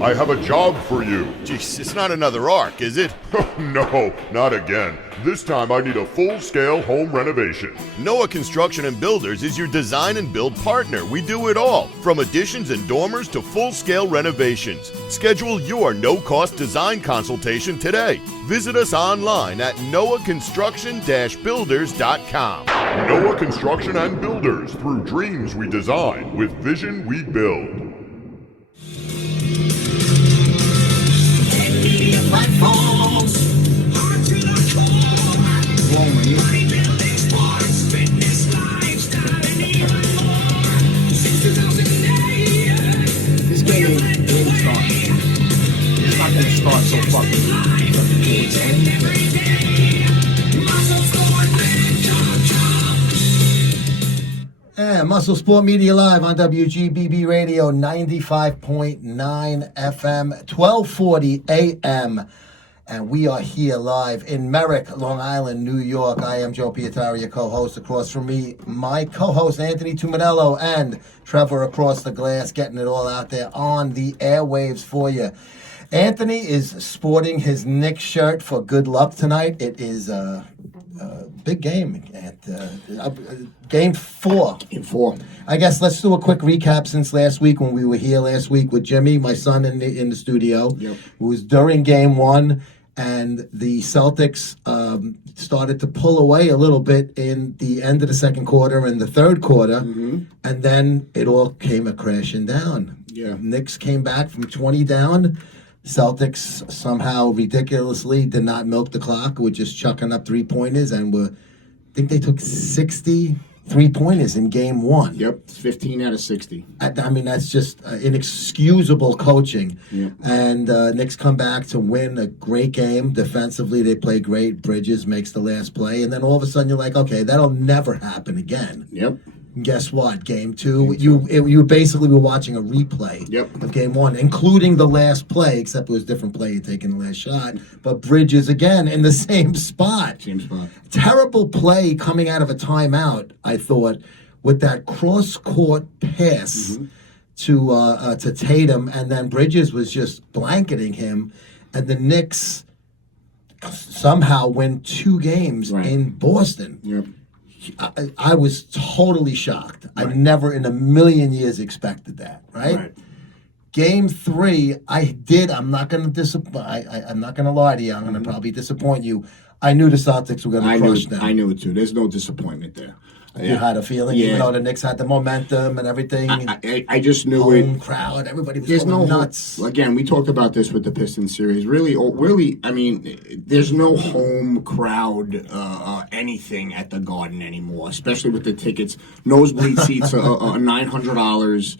I have a job for you. Jeez, it's not another arc, is it? No, not again. This time I need a full-scale home renovation. Noah Construction and Builders is your design and build partner. We do it all, from additions and dormers to full-scale renovations. Schedule your no-cost design consultation today. Visit us online at noahconstruction-builders.com. Noah Construction and Builders. Through dreams we design, with vision we build. Platforms, hard to the core. Bodybuilding, sports, fitness, lifestyle, and even more. Since 2008, This game ain't really starting. It's not gonna start so fucking each and every day. MuscleSportMan.com. Yeah, Muscle Sport Media Live on WGBB Radio 95.9 FM, 1240 AM. And we are here live in Merrick, Long Island, New York. I am Joe Pietari, your co-host. Across from me, my co-host Anthony Tuminello, and Trevor across the glass, getting it all out there on the airwaves for you. Anthony is sporting his Knicks shirt for good luck tonight. It is a big game at Game 4. Game 4. I guess let's do a quick recap since last week when we were here last week with Jimmy, my son, in the studio. Yep. It was during Game 1, and the Celtics started to pull away a little bit in the end of the second quarter and the third quarter, and then it all came crashing down. Yeah. Knicks came back from 20 down. Celtics somehow ridiculously did not milk the clock. Were just chucking up three-pointers, and I think they took 60 three-pointers in Game 1. Yep, 15 out of 60. I mean, that's just inexcusable coaching. Yep. And Knicks come back to win a great game. Defensively, they play great. Bridges makes the last play. And then all of a sudden, you're like, okay, that'll never happen again. Yep. Guess what? Game 2, you basically were watching a replay of Game 1, including the last play, except it was a different play, you taking the last shot. But Bridges, again, in the same spot. Same spot. Terrible play coming out of a timeout, I thought, with that cross-court pass to Tatum, and then Bridges was just blanketing him, and the Knicks somehow win 2 games in Boston. Yep. I was totally shocked. I never in a million years expected that, right? Game 3, I'm not going to disappoint. I'm not going to lie to you. I'm going to probably disappoint you. I knew the Celtics were going to crush them. I knew it too. There's no disappointment there. You had a feeling, even though the Knicks had the momentum and everything. I just knew home it. Crowd, everybody was There's going no nuts. Again, we talked about this with the Pistons series. Really, I mean, there's no home crowd anything at the Garden anymore, especially with the tickets. Nosebleed seats are $900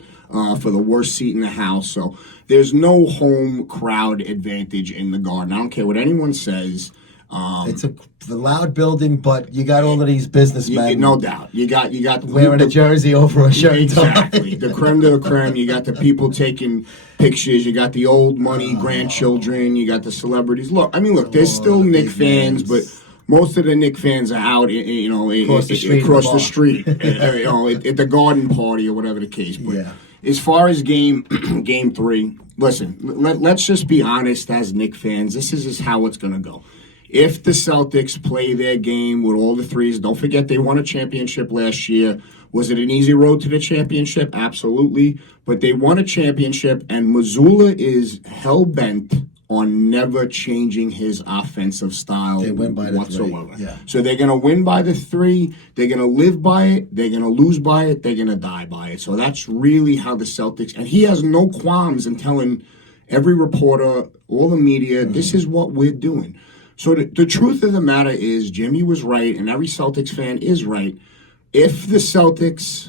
for the worst seat in the house. So there's no home crowd advantage in the Garden. I don't care what anyone says. It's a loud building, but you got all of these businessmen. No doubt. You got wearing a jersey over a shirt. Exactly. The creme de la creme. You got the people taking pictures. You got the old money grandchildren. You got the celebrities. Look, there's still Knick fans, but most of the Knick fans are out, across the street, at the garden party or whatever the case. But as far as game 3, listen, let's just be honest as Knick fans. This is just how it's going to go. If the Celtics play their game with all the threes, don't forget they won a championship last year. Was it an easy road to the championship? Absolutely. But they won a championship, and Mazzulla is hell-bent on never changing his offensive style whatsoever. Yeah. So they're going to win by the 3. They're going to live by it. They're going to lose by it. They're going to die by it. So that's really how the Celtics – and he has no qualms in telling every reporter, all the media, this is what we're doing. So the truth of the matter is Jimmy was right, and every Celtics fan is right. If the Celtics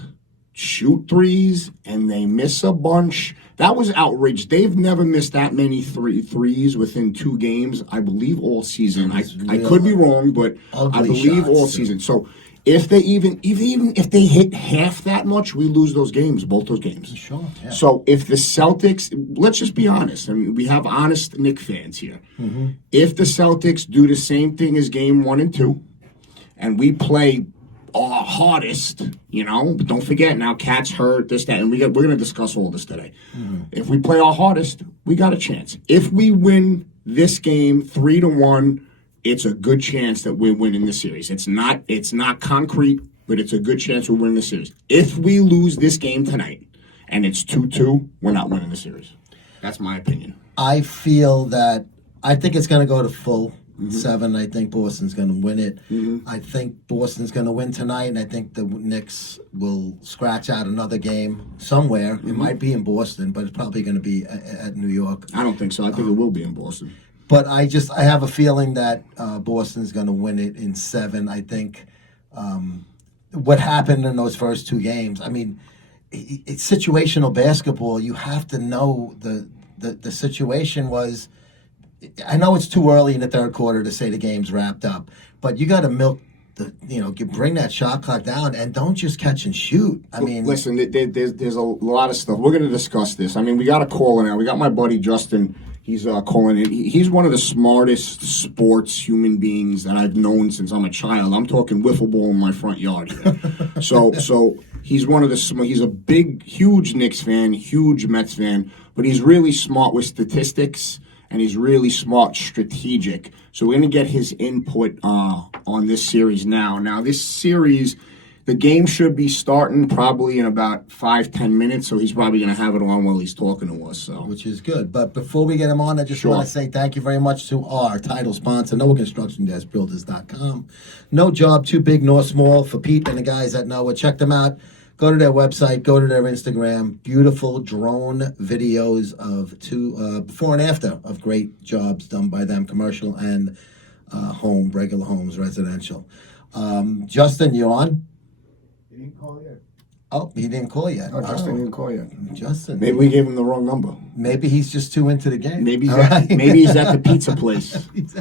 shoot threes and they miss a bunch, that was outrage. They've never missed that many threes within 2 games, I believe, all season. I could be wrong, but I believe all season. So if they even if they hit half that much, we lose those games, both those games. Sure. Yeah. So if the Celtics, let's just be honest. I mean, we have honest Knick fans here. If the Celtics do the same thing as game 1 and 2, and we play our hardest, but don't forget now, Cat's hurt, this, that, and we're going to discuss all this today. If we play our hardest, we got a chance. If we win this game 3-1, it's a good chance that we're winning the series. It's not concrete, but it's a good chance we're winning the series. If we lose this game tonight and it's 2-2, we're not winning the series. That's my opinion. I think it's going to go to full 7. I think Boston's going to win it. I think Boston's going to win tonight, and I think the Knicks will scratch out another game somewhere. It might be in Boston, but it's probably going to be at New York. I don't think so. I think it will be in Boston. But I have a feeling that Boston's going to win it in 7. I think what happened in those first 2 games, I mean, it's situational basketball. You have to know the situation was. I know it's too early in the third quarter to say the game's wrapped up, but you got to milk bring that shot clock down and don't just catch and shoot. I mean, listen, there's a lot of stuff. We're going to discuss this. I mean, we got a caller now. We got my buddy Justin. He's calling in. He's one of the smartest sports human beings that I've known since I'm a child. I'm talking wiffle ball in my front yard here. So he's one of the. He's a big, huge Knicks fan, huge Mets fan, but he's really smart with statistics. And he's really smart, strategic. So we're going to get his input on this series now. Now, this series, the game should be starting probably in about 5-10 minutes. So he's probably going to have it on while he's talking to us. So, which is good. But before we get him on, I just want to say thank you very much to our title sponsor, NoahConstruction-Builders.com. No job too big nor small for Pete and the guys at Noah. Check them out. Go to their website, go to their Instagram. Beautiful drone videos of before and after of great jobs done by them, commercial and regular homes, residential. Justin, you on? He didn't call yet. Oh, he didn't call yet. No, Justin didn't call yet. Justin. Maybe we gave him the wrong number. Maybe he's just too into the game. Maybe he's at the pizza place. He's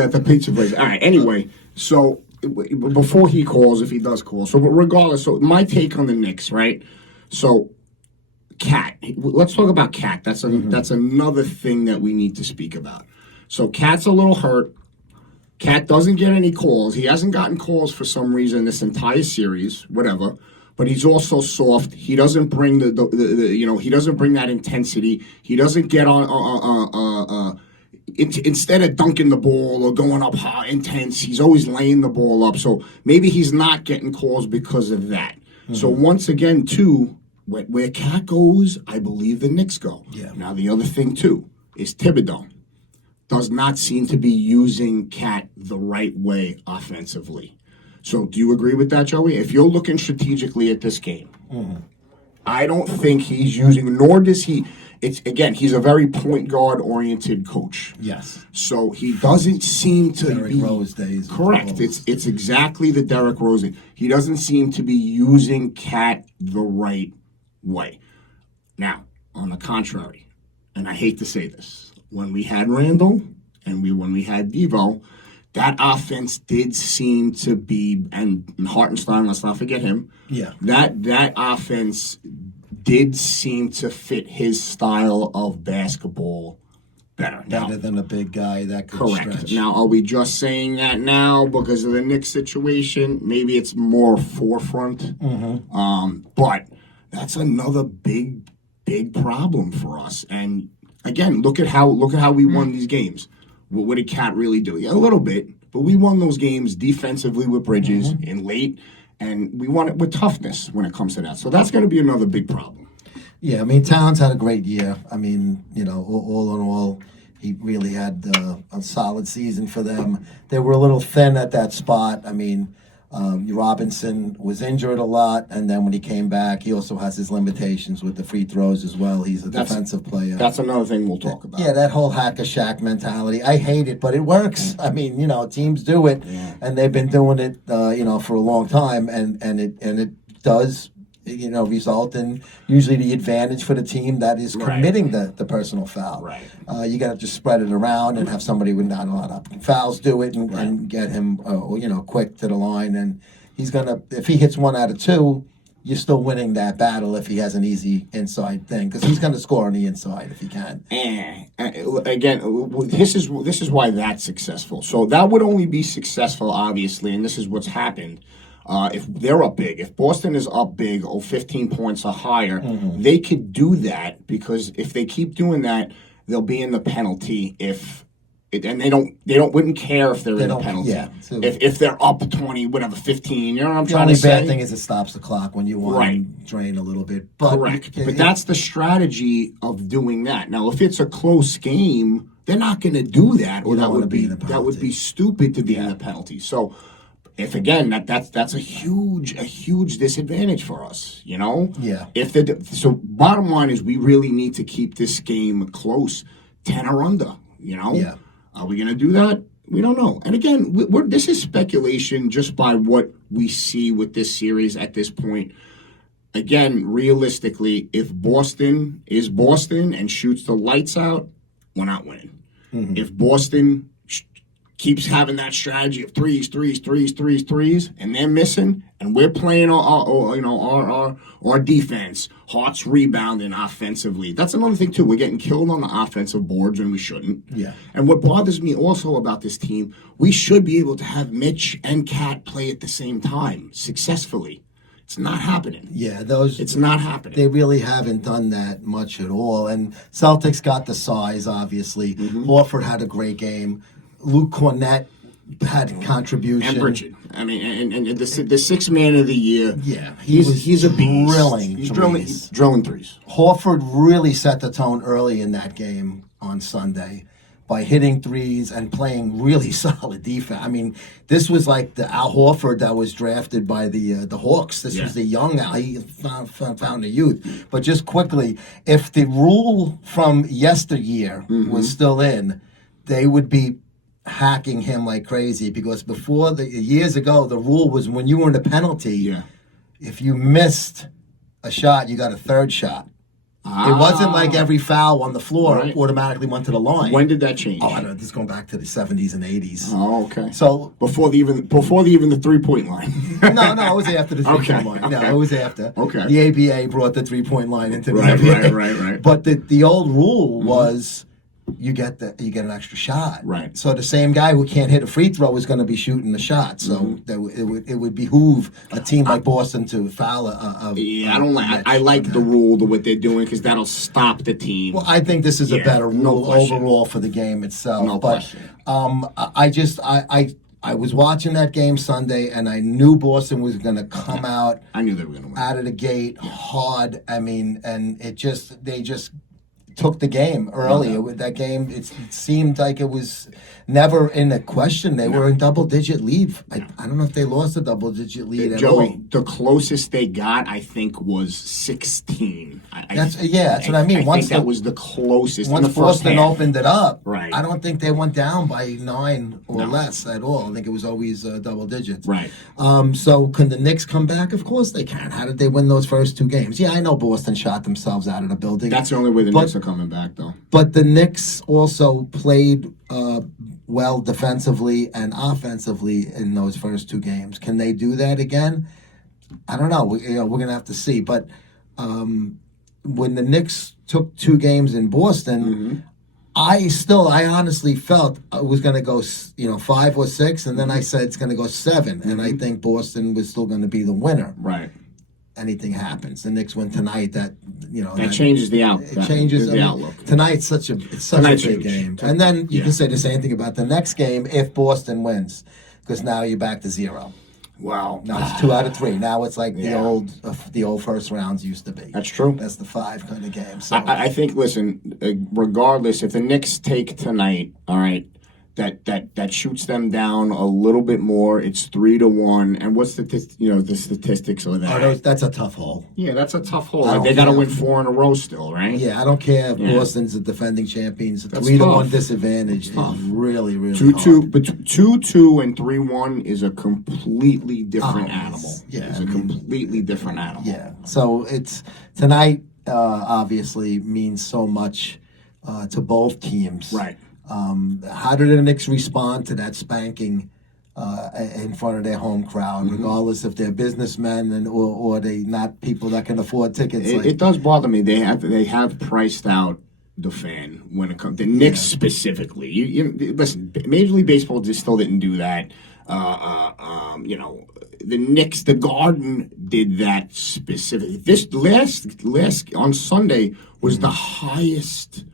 at the pizza place. All right, anyway, so before he calls, if he does call. So, but regardless, so my take on the Knicks, right? So, Cat. Let's talk about Cat. That's another thing that we need to speak about. So, Cat's a little hurt. Cat doesn't get any calls. He hasn't gotten calls for some reason this entire series, whatever. But he's also soft. He doesn't bring he doesn't bring that intensity. He doesn't get on instead of dunking the ball or going up high, intense, he's always laying the ball up. So maybe he's not getting calls because of that. So once again, too, where Cat goes, I believe the Knicks go. Yeah. Now, the other thing, too, is Thibodeau does not seem to be using Cat the right way offensively. So do you agree with that, Joey? If you're looking strategically at this game, I don't think he's using, nor does he. He's a very point guard oriented coach. Yes. So he doesn't seem to Derrick be Rose days. correct. It's exactly the Derrick Rose. He doesn't seem to be using Cat the right way. Now, on the contrary, and I hate to say this, when we had Randall and when we had Devo, that offense did seem to be, and Hartenstein, let's not forget him. Yeah. That offense did seem to fit his style of basketball better. Better than a big guy that could Correct. stretch. Now, are we just saying that now because of the Knicks situation? Maybe it's more forefront. But that's another big problem for us. And again, look at how we won these games. What did Cat really do? Yeah, a little bit, but we won those games defensively with Bridges in late, and we won it with toughness when it comes to that. So that's going to be another big problem. Yeah, I mean, Towns had a great year. I mean, all in all, he really had a solid season for them. They were a little thin at that spot. I mean, Robinson was injured a lot, and then when he came back, he also has his limitations with the free throws as well. He's a defensive player. That's another thing we'll talk about. Yeah, that whole hack-a-shack mentality. I hate it, but it works. I mean, teams do it, and they've been doing it, for a long time, and it does, result in usually the advantage for the team that is committing the personal foul. Right. You got to just spread it around and have somebody with not a lot of fouls do it and get him, quick to the line. And he's gonna, if he hits 1 out of 2, you're still winning that battle if he has an easy inside thing, because he's going to score on the inside if he can. Again, this is why that's successful. So that would only be successful, obviously, and this is what's happened. If they're up big, if Boston is up big, 15 points or higher, they could do that because if they keep doing that they'll be in the penalty and they wouldn't care if they're in the penalty. Yeah, so if they're up 20, whatever, 15, you know what I'm the trying only to say? bad thing is it stops the clock when you want to drain a little bit. But Correct. But that's the strategy of doing that. Now, if it's a close game, they're not going to do that, or that would be stupid to be in the penalty. So, if again that's a huge disadvantage for us, you know. Yeah. So bottom line is we really need to keep this game close, 10 or under. You know. Yeah. Are we going to do that? We don't know. And again, this is speculation just by what we see with this series at this point. Again, realistically, if Boston is Boston and shoots the lights out, we're not winning. Mm-hmm. If Boston keeps having that strategy of threes, and they're missing, and we're playing our defense, Hart's rebounding offensively. That's another thing too. We're getting killed on the offensive boards, and we shouldn't. Yeah. And what bothers me also about this team, we should be able to have Mitch and Cat play at the same time successfully. It's not happening. Yeah, it's not happening. They really haven't done that much at all. And Celtics got the size, obviously. Mm-hmm. Horford had a great game. Luke Cornett had contribution. And Bridget. I mean, and the sixth man of the year. Yeah, he's a beast. He's drilling threes. Horford really set the tone early in that game on Sunday by hitting threes and playing really solid defense. I mean, this was like the Al Horford that was drafted by the Hawks. This was the young Al. He found the youth. But just quickly, if the rule from yesteryear was still in, they would be hacking him like crazy, because before years ago, the rule was when you were in a penalty, if you missed a shot, you got a third shot. It wasn't like every foul on the floor automatically went to the line. When did that change? Oh, I don't know. This is going back to the 70s and 80s. Oh, okay. So before the 3-point line. No, it was after the 3-point line. No, it was after. Okay. The ABA brought the 3-point line into the NBA. Right. But the old rule was you get an extra shot. Right. So the same guy who can't hit a free throw is going to be shooting the shot. So it would behoove a team like Boston to foul I don't like. I like the rule, what they're doing, because that'll stop the team. Well, I think this is a better rule overall for the game itself. No question. I was watching that game Sunday, and I knew Boston was going to come out. I knew they were going to win out of the gate hard. I mean, and they just took the game early. That game, it seemed like it was never in a question. They were in double-digit lead. I don't know if they lost a double-digit lead at all. The closest they got, I think, was 16. That's what I mean. I think that was the closest. Once Boston opened it up, right. I don't think they went down by 9 or less at all. I think it was always double digits. Right. So can the Knicks come back? Of course they can. How did they win those first 2 games? Yeah, I know Boston shot themselves out of the building. That's the only way the Knicks are coming back, though. But the Knicks also played well defensively and offensively in those first 2 games. Can they do that again? I don't know. We're going to have to see. But when the Knicks took 2 games in Boston, I honestly felt it was going to go 5 or 6, and then I said it's going to go 7, and I think Boston was still going to be the winner. Right. Anything happens. The Knicks win tonight. That changes the outlook. It changes the outlook. Tonight's such a big game. And then you can say the same thing about the next game if Boston wins, because now you're back to 0. Wow. Now it's 2 out of 3. Now it's like the old first rounds used to be. That's true. That's the 5 kind of game. So I think. Listen, regardless, if the Knicks take tonight, all right, that shoots them down a little bit more. It's 3-1. And what's the statistics of that? That's a tough hole. Yeah, that's a tough hole. They got to win 4 in a row still, right? Yeah, I don't care if Boston's the defending champions. 3-1 disadvantage is really, really 2-2, but 2-2 and 3-1 is a completely different animal. Yeah, it's a completely different animal. Yeah. So it's tonight. Obviously means so much to both teams. Right. How did the Knicks respond to that spanking in front of their home crowd, regardless if they're businessmen or they not people that can afford tickets? It does bother me. They have priced out the fan when it comes to Knicks specifically. You listen, Major League Baseball just still didn't do that. The Knicks, the Garden did that specifically. This last on Sunday was the highest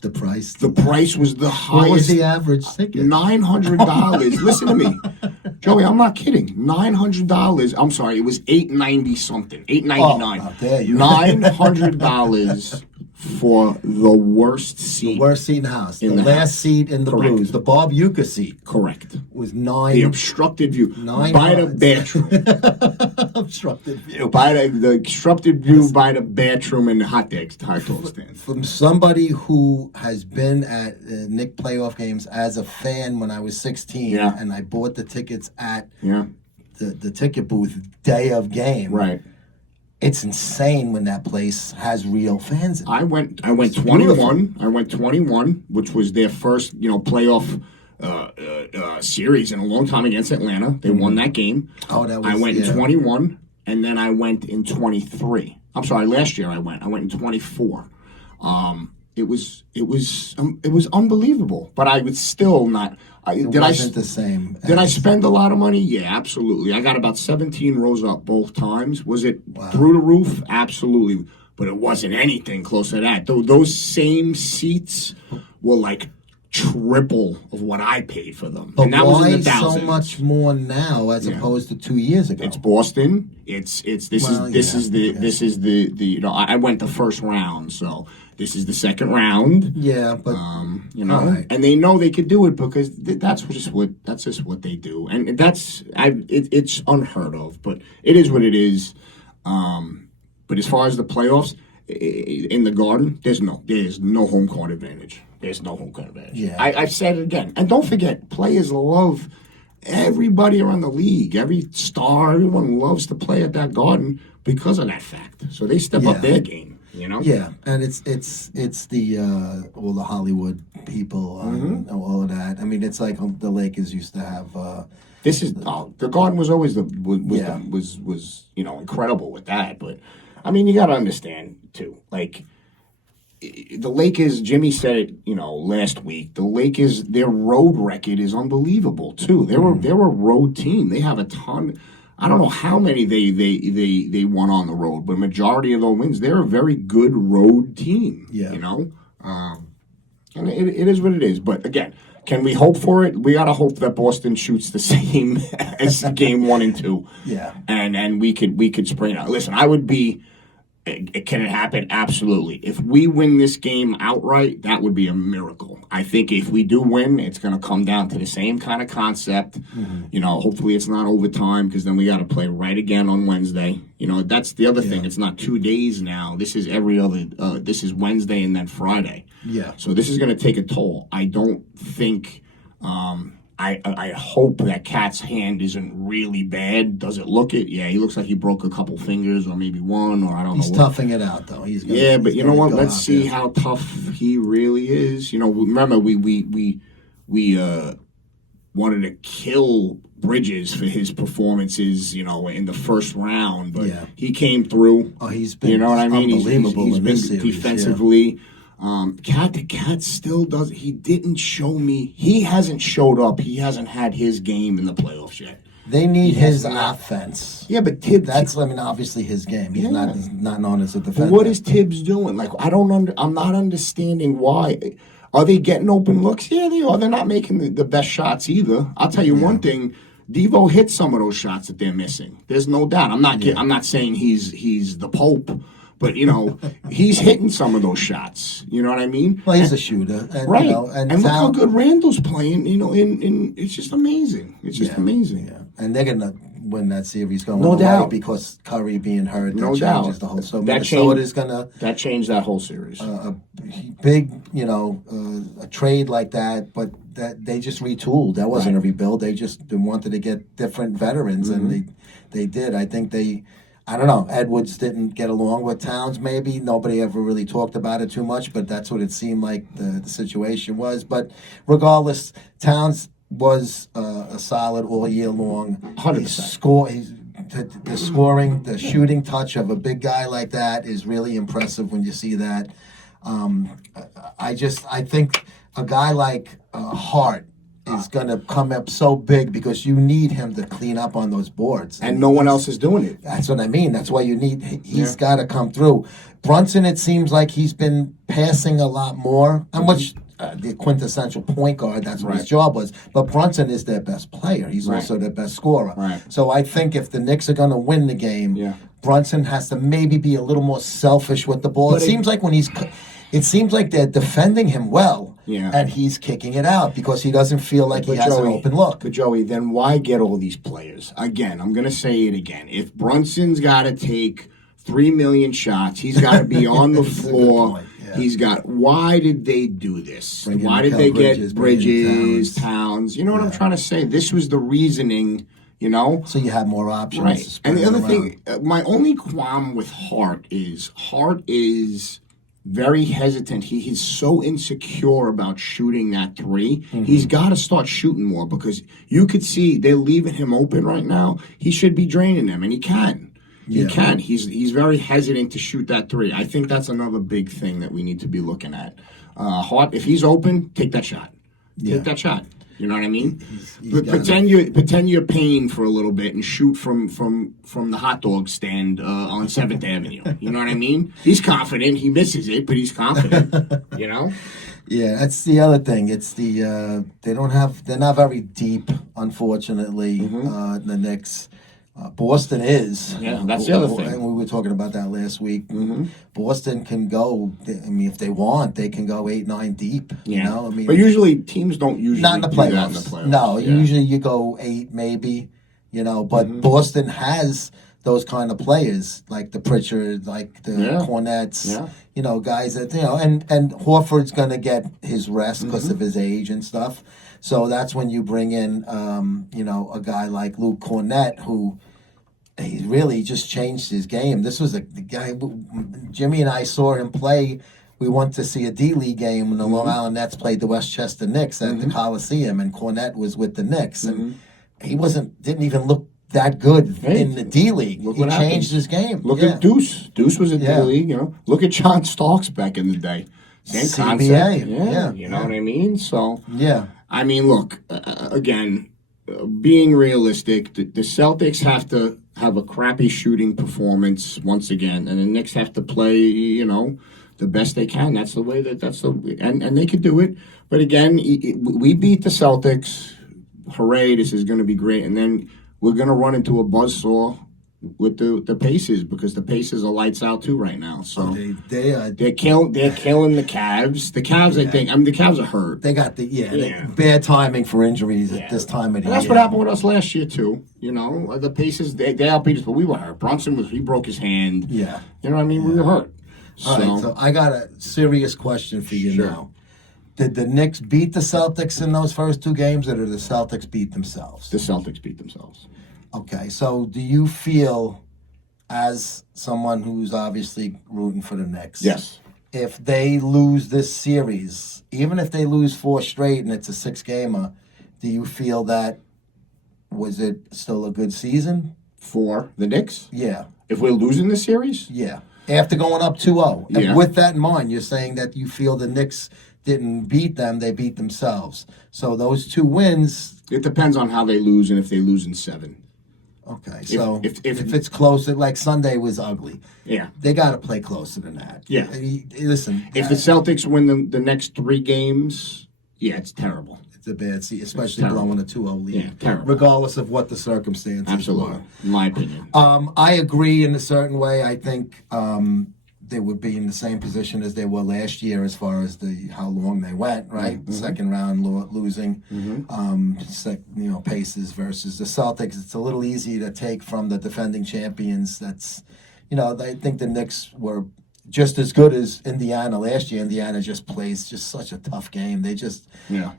The price. The price was the highest. What was the average ticket? $900. Listen to me, Joey. I'm not kidding. $900. I'm sorry. It was $890 something. $899. Oh, there you go. $900 for the worst seat. The worst seat in the house. The the last house. seat in the Correct. Blues. The Bob Uecker seat Correct. was The obstructed view Nine by the yards. bathroom. obstructed view. By the obstructed view by the bathroom and the hot dog stand. From somebody who has been at Knick playoff games as a fan when I was 16, Yeah. and I bought the tickets at Yeah. the ticket booth day of game. Right. It's insane when that place has real fans in it. I went 21. I went 21, which was their first, playoff series in a long time against Atlanta. They won that game. Oh, that was, I went yeah. in 21, and then I went in 23. I'm sorry, last year I went in 24. It was unbelievable, but I would still not. It wasn't the same. Did I spend a lot of money? Yeah, absolutely. I got about 17 rows up both times. Was it through the roof? Absolutely. But it wasn't anything close to that. Those same seats were like triple of what I paid for them. But and that why was in the thousands. so much more now as opposed to 2 years ago? It's Boston. This is the I went the first round, so this is the second round. Yeah, but right. And they know they could do it because that's just what they do, and it's unheard of, but it is what it is. But as far as the playoffs in the Garden, there's no home court advantage. There's no home court advantage. Yeah. I've said it again, and don't forget, players love. Everybody around the league, every star, everyone loves to play at that Garden because of that fact. So they step up their game. Yeah, and it's the all the Hollywood people, all of that. I mean, it's like the Lakers used to have. The Garden was always was incredible with that, but I mean you got to understand too, like the Lakers. Jimmy said it, last week. The Lakers, their road record is unbelievable too. They're a road team. They have a ton. I don't know how many they won on the road, but majority of those wins, they're a very good road team. Yeah. And it is what it is. But again, can we hope for it? We gotta hope that Boston shoots the same as game 1 and 2. Yeah. And we could spring it out. Listen, I would be. Can it happen? Absolutely. If we win this game outright, that would be a miracle. I think if we do win, it's going to come down to the same kind of concept. Hopefully it's not overtime because then we got to play right again on Wednesday. That's the other thing. It's not 2 days now. This is this is Wednesday and then Friday. Yeah. So this is going to take a toll. I don't think. I hope that Cat's hand isn't really bad. Does it look it? Yeah, he looks like he broke a couple fingers or maybe one, or I don't know. He's toughing it out though. But you know what? Let's see how tough he really is. Remember we wanted to kill Bridges for his performances, in the first round, but he came through. Oh, he's been unbelievable. He's in been this series, defensively. Cat still does. He didn't show me. He hasn't showed up. He hasn't had his game in the playoffs yet. They need his offense. Yeah, but that's obviously his game. He's not known as a defender. But what is Tibbs doing? Like I'm not understanding why. Are they getting open looks? Yeah, they are. They're not making the best shots either. I'll tell you one thing. Devo hit some of those shots that they're missing. There's no doubt. I'm not saying he's the Pope. But, he's hitting some of those shots. You know what I mean? Well, he's a shooter. And, right. And look how good Randall's playing, it's just amazing. It's just amazing. Yeah. And they're going to win that series going no away doubt. because Curry being hurt. No changes doubt. The whole, so that Minnesota's going to... That changed that whole series. A big, a trade like that, but that they just retooled. That wasn't a rebuild. They wanted to get different veterans, and they did. I think I don't know. Edwards didn't get along with Towns, maybe. Nobody ever really talked about it too much, but that's what it seemed like the situation was. But regardless, Towns was a solid all year long. 100%. The scoring, the shooting touch of a big guy like that is really impressive when you see that. I think a guy like Hart is going to come up so big because you need him to clean up on those boards. And no one else is doing it. That's what I mean. That's why you need. He's got to come through. Brunson, it seems like he's been passing a lot more. And which the quintessential point guard, that's what his job was. But Brunson is their best player. He's also their best scorer. Right. So I think if the Knicks are going to win the game, Brunson has to maybe be a little more selfish with the ball. It seems like it seems like they're defending him well, and he's kicking it out because he doesn't feel like he has an open look. But Joey, then why get all these players? Again, I'm going to say it again. If Brunson's got to take 3 million shots, he's got to be on the floor. He's got. Why did they do this? Why did they get Bridges, Towns? You know what I'm trying to say? This was the reasoning. So you have more options. Right. And the other thing, my only qualm with Hart is very hesitant. He's so insecure about shooting that three. He's got to start shooting more because you could see they're leaving him open right now. He should be draining them, and he can. He can. He's very hesitant to shoot that three. I think that's another big thing that we need to be looking at. Hart, if he's open, take that shot. Take that shot. You know what I mean? But pretend you're paying for a little bit and shoot from the hot dog stand on 7th Avenue. You know what I mean? He's confident. He misses it, but he's confident. Yeah, that's the other thing. It's the they're not very deep, unfortunately. The Knicks. Boston is. Yeah, that's the other thing. And we were talking about that last week. Boston can go. I mean, if they want, they can go 8-9 deep. You know, I mean, but usually teams don't usually not in the do that playoffs. in the playoffs. No, usually you go 8 maybe. But Boston has those kind of players like the Pritchard, like the Cornets. Guys that and Horford's gonna get his rest because of his age and stuff. So that's when you bring in a guy like Luke Cornett who. He really just changed his game. This was the guy. Jimmy and I saw him play. We went to see a D-League game when the Long Island Nets played the Westchester Knicks at the Coliseum, and Cornette was with the Knicks, and he didn't even look that good in the D-League. He changed his game. Look at Deuce. Deuce was in D-League. Look at John Starks back in the day. Same concept. You know what I mean? So I mean, look again. Being realistic, the Celtics have to have a crappy shooting performance once again, and the Knicks have to play, the best they can. That's the way and they could do it. But again, we beat the Celtics. Hooray! This is going to be great, and then we're going to run into a buzzsaw with the Pacers because the Pacers are lights out too right now. So they're killing the Cavs. The Cavs, I think. I mean, the Cavs are hurt. They got bad timing for injuries at this time of the year. That's what happened with us last year too. The Pacers they outbeat us, but we were hurt. Brunson he broke his hand. Yeah, you know what I mean. We were hurt. All right, so I got a serious question for you now. Did the Knicks beat the Celtics in those first 2 games, or did the Celtics beat themselves? The Celtics beat themselves. Okay, so do you feel, as someone who's obviously rooting for the Knicks, if they lose this series, even if they lose 4 straight and it's a 6-gamer, do you feel that was it still a good season? For the Knicks? Yeah. If we're losing the series? Yeah. After going up 2-0. And with that in mind, you're saying that you feel the Knicks didn't beat them, they beat themselves. So those 2 wins... It depends on how they lose and if they lose in 7. Okay, so if it's closer, like Sunday was ugly. Yeah. They got to play closer than that. Yeah. Listen. If the Celtics win the next 3 games, it's terrible. It's a bad season, especially blowing a 2-0 lead. Yeah, terrible. Regardless of what the circumstances Absolutely. were. In my opinion. I agree in a certain way. I think they would be in the same position as they were last year as far as how long they went, right? Second round losing. Pacers versus the Celtics. It's a little easy to take from the defending champions. That's, I think the Knicks were just as good as Indiana last year. Indiana just plays such a tough game. They just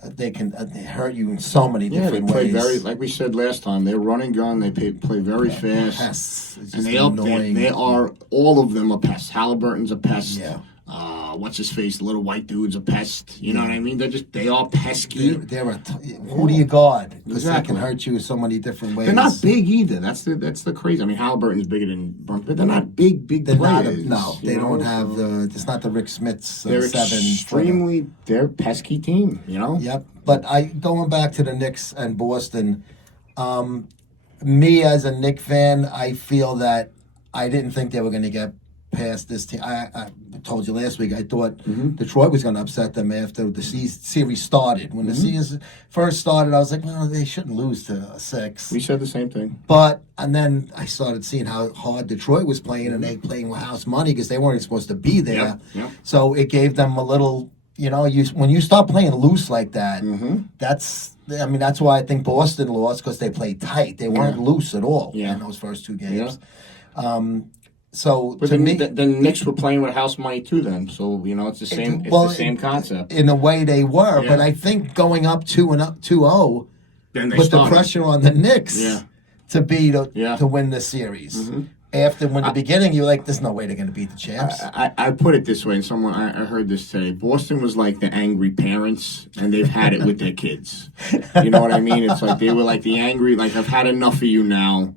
they can hurt you in so many different ways. Very, like we said last time, they run and gun. They play very fast. Pests. It's and just annoying. They are all of them a pest. Halliburton's a pest. Yeah. what's his face? The little white dude's a pest. You know what I mean? They are pesky. Who do you guard? Because they Exactly. can hurt you so many different ways. They're not big either. That's the crazy. I mean, Halliburton's bigger than Brunson, but they're not big They're not. players. No, they you know? don't have the. It's not the Rick Smiths They're 7. extremely. They're a pesky team. You know. Yep. But going back to the Knicks and Boston, me as a Knicks fan, I feel that I didn't think they were going to get past this team. I told you last week I thought Detroit was going to upset them after the series started. When the season first started, I was like, well, they shouldn't lose to 6. We said the same thing. And then I started seeing how hard Detroit was playing, and they playing with house money because they weren't supposed to be there. Yep. So it gave them a little, when you start playing loose like that, that's why I think Boston lost, because they played tight. They weren't loose at all in those first 2 games. So But to me, the Knicks were playing with house money too. Then, so it's the same. It's the same concept. in a way they were, Yeah. but I think going up 2-0 Then they put started. the pressure on the Knicks Yeah. to win the series. After when the beginning, you're like, there's no way they're going to beat the champs. I put it this way, and I heard this today. Boston was like the angry parents, and they've had it with their kids. You know what I mean? It's like they were like the angry, like, I've had enough of you now.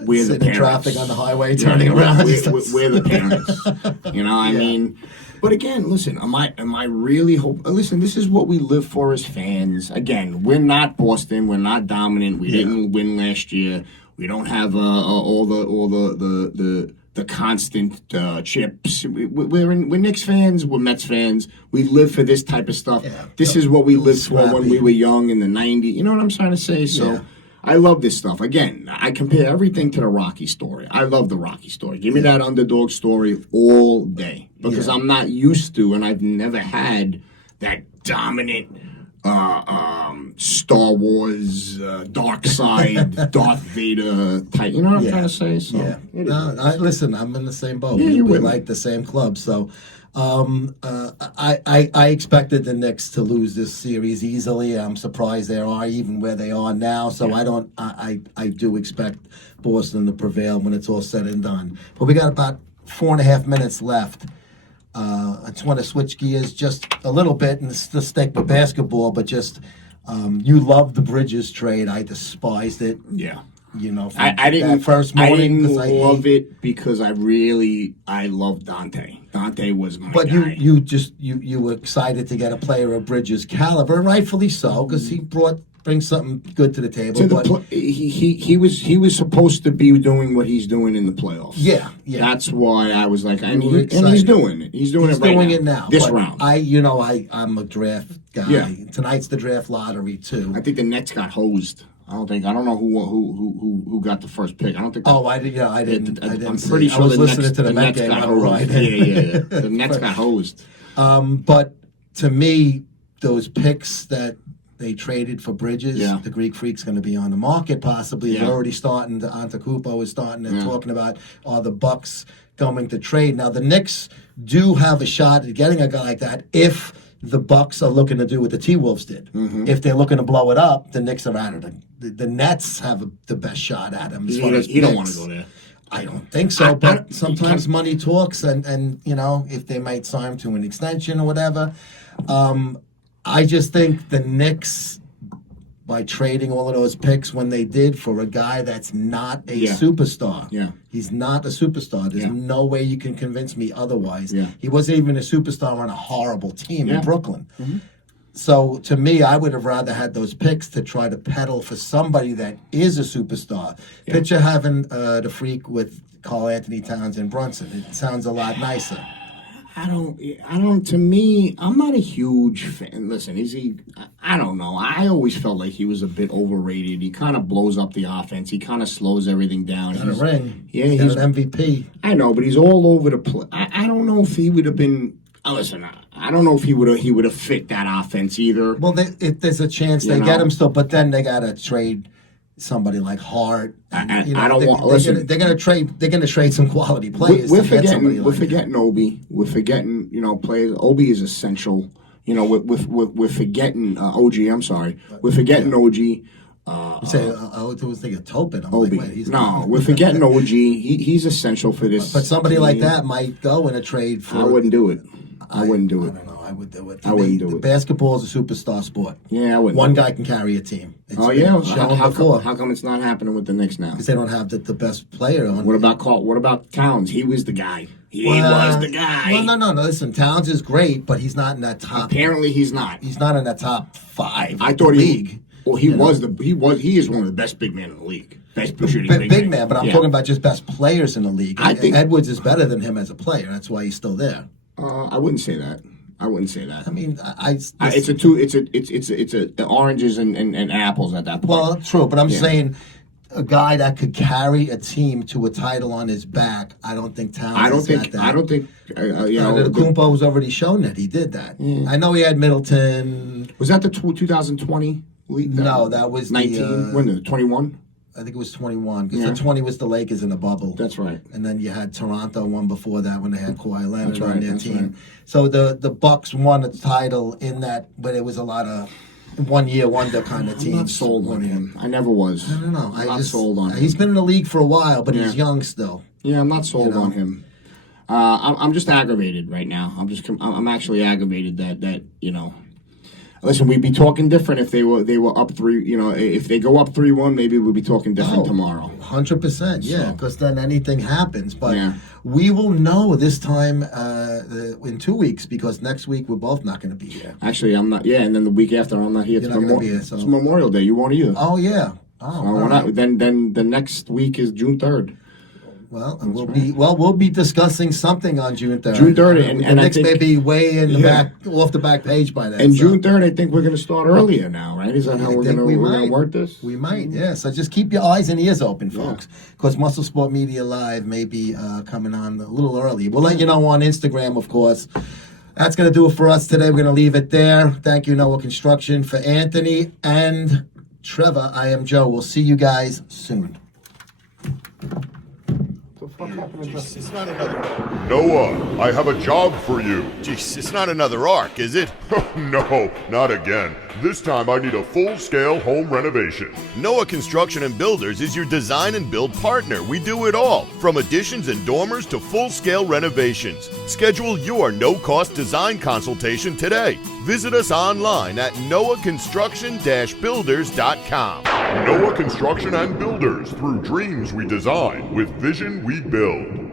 We're the Sitting in parents. traffic on the highway, turning around. We're the parents. You know, I mean. But again, listen. Am I really Listen, this is what we live for as fans. Again, we're not Boston. We're not dominant. We didn't win last year. We don't have all the constant chips. We're Knicks fans. We're Mets fans. We live for this type of stuff. Yeah. This is what we lived for when Scrappy. we were young in the '90s. You know what I'm trying to say? So. Yeah. I love this stuff. Again, I compare everything to the Rocky story. I love the Rocky story. Give me that underdog story all day, because I'm not used to, and I've never had that dominant Star Wars, dark side, Darth Vader type. You know what I'm trying to say? So, Listen, I'm in the same boat. Yeah, we you're with me. like the same club, so I expected the Knicks to lose this series easily. I'm surprised they are even where they are now. So I do expect Boston to prevail when it's all said and done. But we got about 4.5 minutes left. I just want to switch gears just a little bit and still stick with basketball, but just you loved the Bridges trade. I despised it. yeah. I didn't first morning. I didn't 'cause I love hate- it because I love Dante. Dante was my But guy. you were excited to get a player of Bridges' caliber, rightfully so, because he brings something good to the table. To the but he was supposed to be doing what he's doing in the playoffs. yeah. That's why I was like, and You were he's excited. doing it. He's doing it right doing now. it now. This But round. I'm a draft guy. Yeah. Tonight's the draft lottery too. I think the Nets got hosed. I don't know who got the first pick. I don't think. I didn't. I'm see. pretty sure I was the listening Nets, to the Met Nets game got on the ride. hosed. Yeah. The Nets got hosed. But to me, those picks that they traded for Bridges, Yeah. the Greek Freak's going to be on the market possibly. Yeah. They're already starting. Antetokounmpo is starting and talking about the Bucks going to trade. Now the Knicks do have a shot at getting a guy like that if the Bucks are looking to do what the T-Wolves did. If they're looking to blow it up, the Knicks are out of it. The Nets have the best shot at him. As far as He don't picks. want to go there. I don't think so, but sometimes money talks, and if they might sign him to an extension or whatever. I just think the Knicks, by trading all of those picks when they did for a guy that's not a superstar. Yeah. He's not a superstar. There's no way you can convince me otherwise. Yeah. He wasn't even a superstar on a horrible team in Yeah. Brooklyn. So to me, I would have rather had those picks to try to peddle for somebody that is a superstar. Picture having the Freak with Karl Anthony Towns and Brunson. It sounds a lot nicer. I don't. To me, I'm not a huge fan. Listen, is he? I don't know. I always felt like he was a bit overrated. He kind of blows up the offense. He kind of slows everything down. Got a ring. Yeah, He's he's got an MVP. I know, but he's all over the place. I don't know if he would have been. Listen, I don't know if he would have fit that offense either. Well, there's a chance they You get know? him still, but then they got to trade somebody like Hart. I don't want. Listen, They're going to trade some quality players. we're to get somebody forgetting. We're like forgetting Obi. We're forgetting. Players. Obi is essential. We're forgetting OG. I'm sorry. We're forgetting OG. You say, I was thinking Topin. I'm Obi. like, wait, he's No, we're forgetting OG. He's essential for this. But somebody team. like that might go in a trade for. I wouldn't do it. I wouldn't do I it. don't know. I would do it. I wouldn't do it. Basketball is a superstar sport. Yeah, I wouldn't. One do it. guy can carry a team. It's Oh been yeah. shown How before. come it's not happening with the Knicks now? Because they don't have the best player on. What about Carl? What about Towns? He was the guy. He Well, was the guy. Well, no. Listen, Towns is great, but he's not in that top. Apparently, he's not. He's not in that top 5. I of thought the he. league. Well, he is one of the best big men in the league. Best shooting Big man, but I'm Yeah. talking about just best players in the league. I think- Edwards is better than him as a player. That's why he's still there. I wouldn't say that. I wouldn't say that. I mean, It's a oranges and apples at that point. well, true, but I'm Yeah. saying a guy that could carry a team to a title on his back. I don't think Towns. I don't is think. that. I don't think. The Kumpo has already shown that he did that. I know he had Middleton. Was that the 2020 league? No, that was 19. When the 21? I think it was 21 because Yeah. the 20 was the Lakers in a bubble. That's right. And then you had Toronto one before that when they had Kawhi Leonard That's right, on their that's team. right. So the Bucks won a title in that, but it was a lot of 1 year wonder kind of I'm teams. not sold on him. I never was. I don't know. I'm not sold on him. He's been in the league for a while, but he's Yeah. young still. Yeah, I'm not sold You know? on him. I'm just aggravated right now. I'm actually aggravated that you know. Listen, we'd be talking different if they were up 3. You know, if they go up 3-1, maybe we'll be talking different tomorrow. 100%, yeah, So. because then anything happens. But Yeah. we will know this time in 2 weeks because next week we're both not going to be here. Actually, I'm not. Yeah, and then the week after, I'm not here. You're not gonna be here, so- It's Memorial Day. You won't either. Oh, yeah. Oh, So all we're right. not, then the next week is June 3rd. Well, we'll be discussing something on June 3rd. June 3rd, and the I Knicks think- may be way in the Yeah. back, off the back page by then. And so June 3rd, I think we're going to start earlier now, right? Is that how I we're think going we to might work this? We might, yeah. So just keep your eyes and ears open, folks, because MuscleSport Media Live may be coming on a little early. We'll let you know on Instagram, of course. That's going to do it for us today. We're going to leave it there. Thank you, Noah Construction. For Anthony and Trevor, I am Joe. We'll see you guys soon. It's not another. Noah, I have a job for you. Jeez, it's not another arc, is it? No, not again. This time I need a full-scale home renovation. Noah Construction and Builders is your design and build partner. We do it all, from additions and dormers to full-scale renovations. Schedule your no-cost design consultation today. Visit us online at noahconstruction-builders.com. Noah Construction and Builders, through dreams we design, with vision we build.